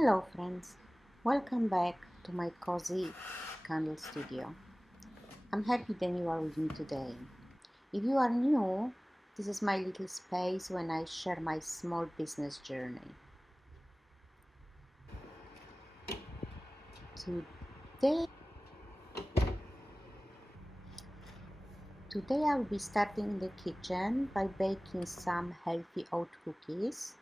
Hello friends, welcome back to my cozy candle studio. I'm happy that you are with me today. If you are new, this is my little space when I share my small business journey. Today, today I will be starting in the kitchen by baking some healthy oat cookies,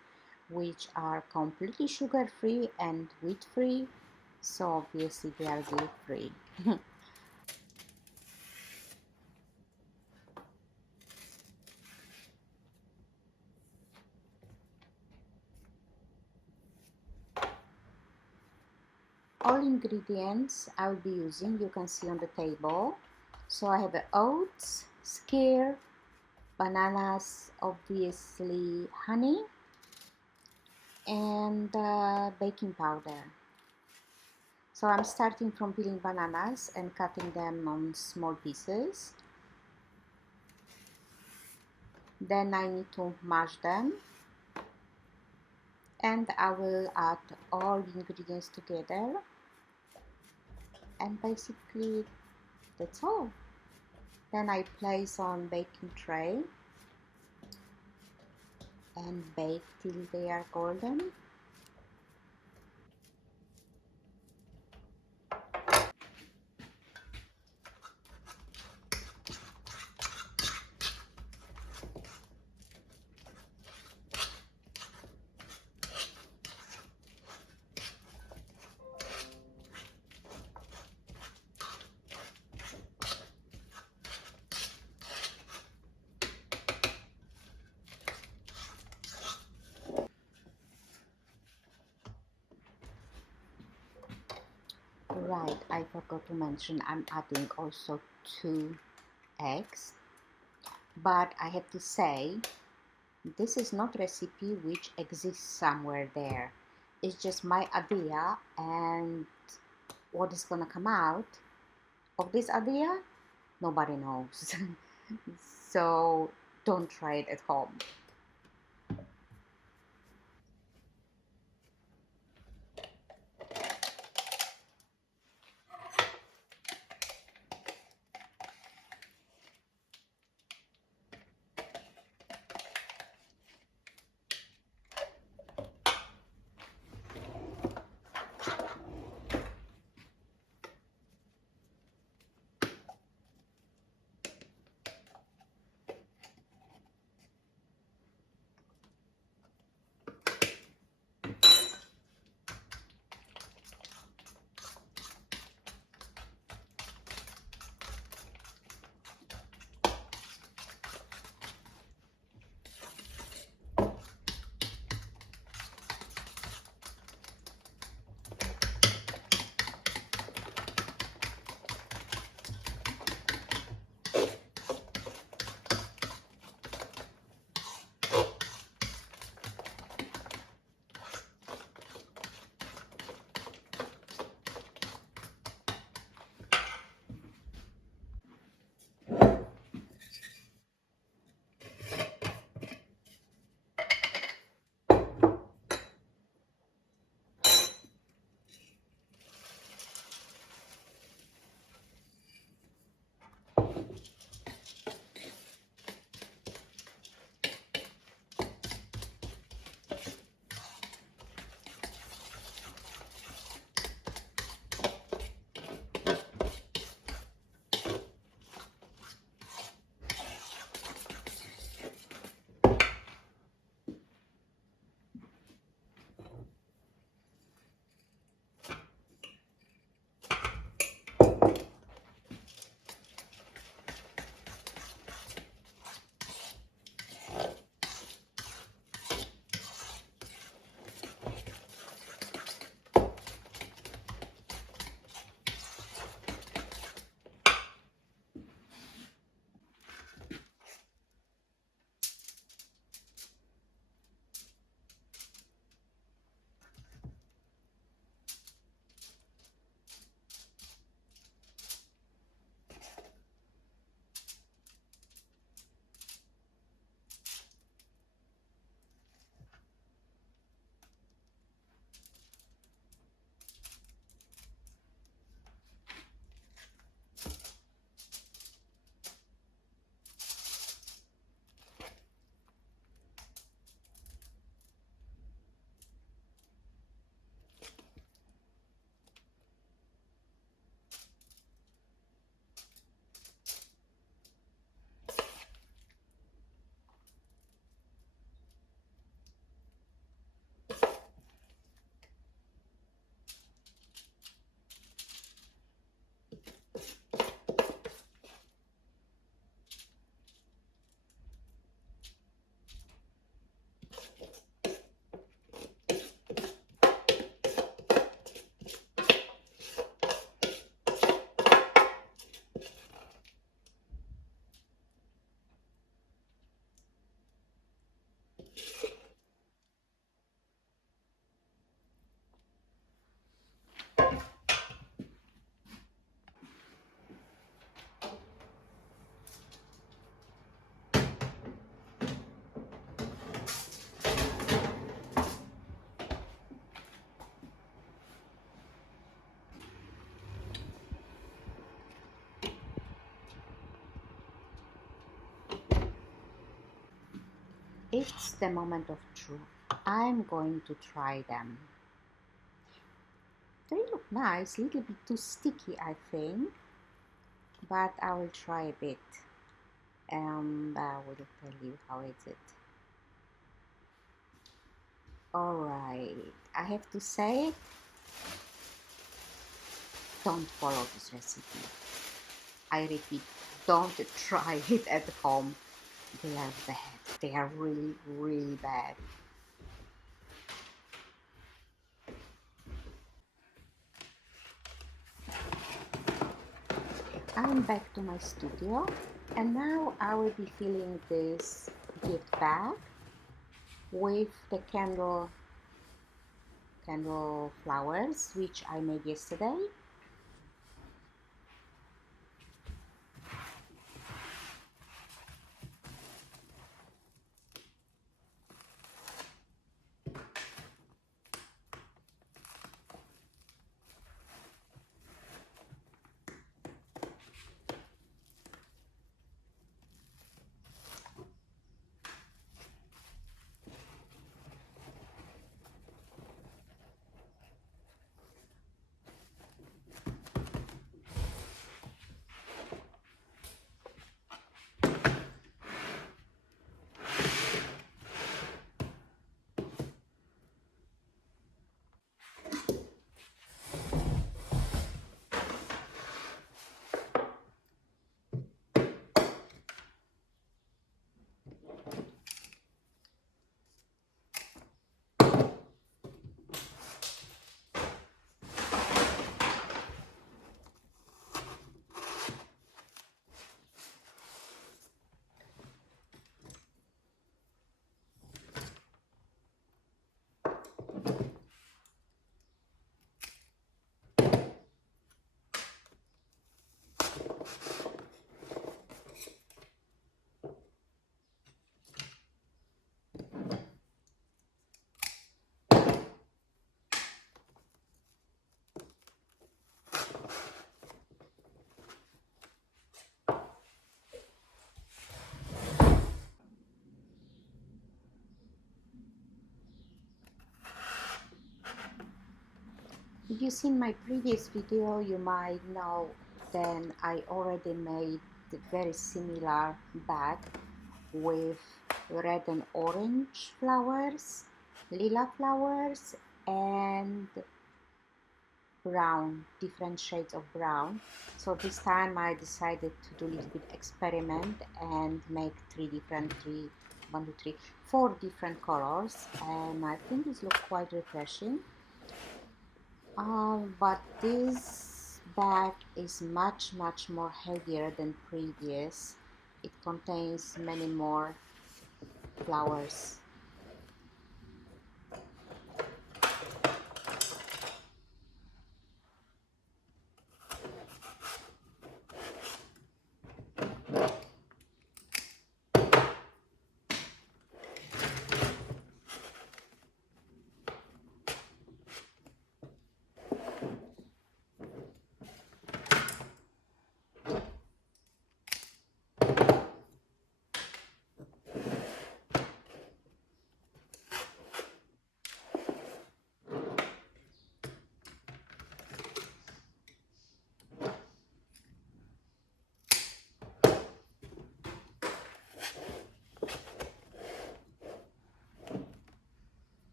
which are completely sugar-free and wheat-free, so obviously they are gluten-free. All ingredients I will be using you can see on the table. So I have the oats, skyr, bananas, obviously honey, and baking powder. So I'm starting from peeling bananas and cutting them on small pieces. Then I need to mash them, and I will add all the ingredients together, and basically that's all. Then I place on baking tray and bake till they are golden. Right, I forgot to mention I'm adding also 2 eggs, but I have to say this is not recipe which exists somewhere there. It's just my idea, and what is gonna come out of this idea, nobody knows. So don't try it at home. it's the moment of truth. I'm going to try them. They look nice, a little bit too sticky, I think, but I will try a bit and I will tell you how is it. Alright, I have to say, don't follow this recipe. I repeat, don't try it at home. They are bad. They are really, really bad. I'm back to my studio and now I will be filling this gift bag with the candle flowers which I made yesterday. If you've seen my previous video, you might know then I already made the very similar bag with red and orange flowers, lila flowers and brown, different shades of brown. So this time I decided to do a little bit experiment and make four different colors, and I think this looks quite refreshing. But this bag is much more heavier than previous. It contains many more flowers.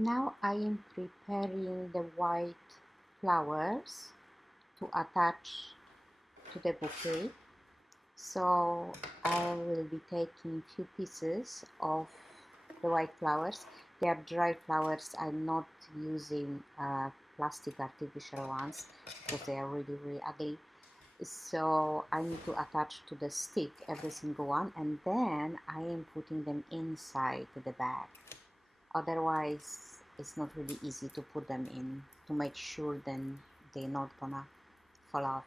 Now I am preparing the white flowers to attach to the bouquet. So I will be taking few pieces of the white flowers. They are dry flowers. I'm not using plastic artificial ones because they are really ugly. So I need to attach to the stick every single one, and then I am putting them inside the bag. Otherwise it's not really easy to put them in, to make sure then they're not gonna fall off.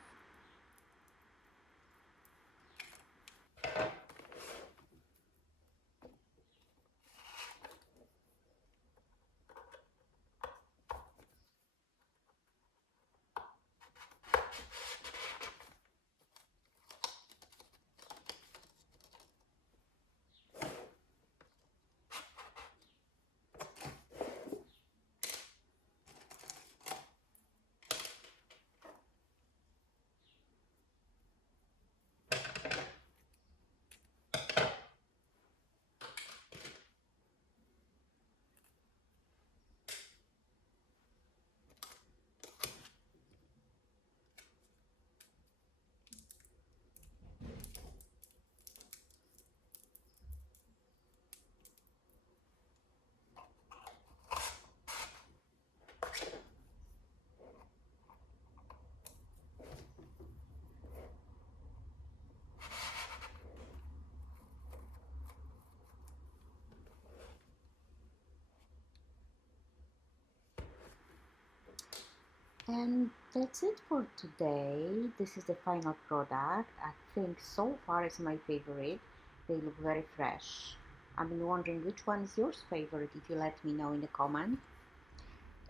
And that's it for today. This is the final product. I think so far it's my favorite. They look very fresh. I've been wondering which one is yours favorite, if you let me know in the comment.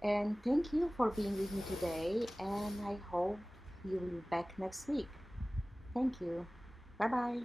And thank you for being with me today, and I hope you will be back next week. Thank you. Bye bye.